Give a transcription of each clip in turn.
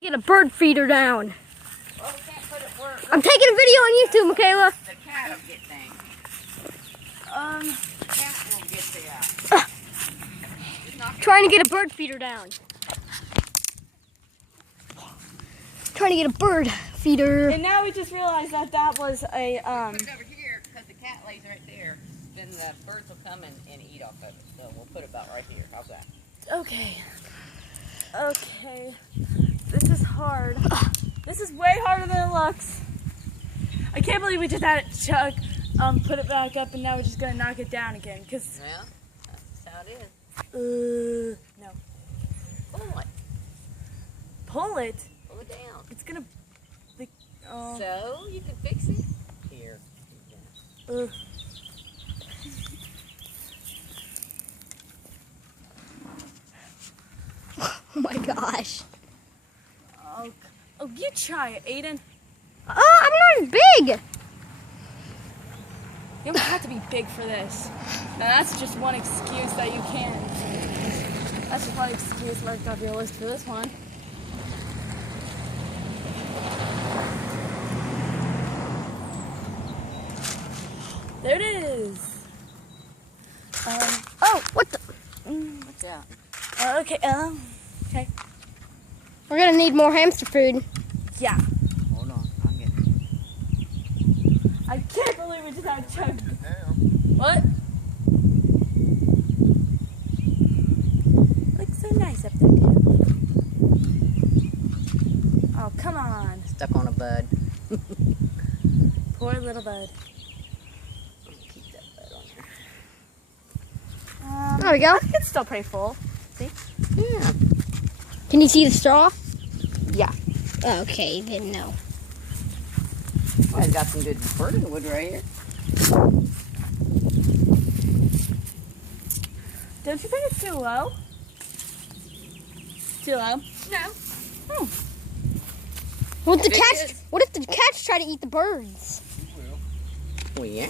Get a bird feeder down. Well, we can't put it where I'm taking a video on YouTube, Michaela. the cat will get things. The cat will get the Trying to get a bird feeder down. Trying to get a bird feeder. And now we just realized that that was a Put it over here because the cat lays right there. Then the birds will come and eat off of it. So we'll put it about right here. How's that? Okay. Okay. This is hard. This is way harder than it looks. I can't believe we just had it Chuck put it back up and now we're just gonna knock it down again. Cause Well, that's how it is. no. Pull it. Pull it. Pull it down. It's gonna. So you can fix it. Here. Oh my gosh. Oh, you try it, Aiden. Oh, I'm not big. You don't have to be big for this. Now that's just one excuse that you can. That's just one excuse marked off your list for this one. There it is. Oh, what the? What's that? Okay. Okay. We're gonna need more hamster food. Yeah. Hold on. I'll get it. I can't believe we just had a chug. What? Looks so nice up there, too. Oh, come on. Stuck on a bud. Poor little bud. Keep that bud on there. There we go. It's still pretty full. See? Yeah. Can you see the straw? Yeah. Okay, then no. Well, it's got some good bird wood right here. Don't you think it's too low? Too low? No. What if the It cats? is. What if the cats try to eat the birds? Well, yeah.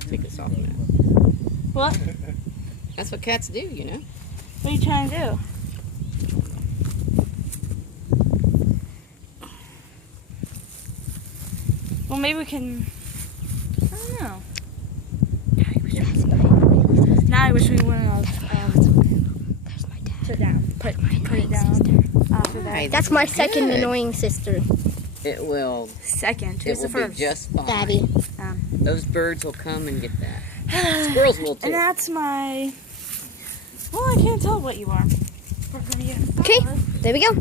Take this off now. What? That's what cats do, you know. What are you trying to do? Well, maybe we can. I don't know. Now I wish we wouldn't have. There's my dad. Sit down. Put it down. After that. Hey, That's my this is second good. annoying sister, It will. Second. It Who's the will be first? just fine. Daddy. Those birds will come and get that. Squirrels will too. And that's my. Well, I can't tell what you are. Okay, there we go.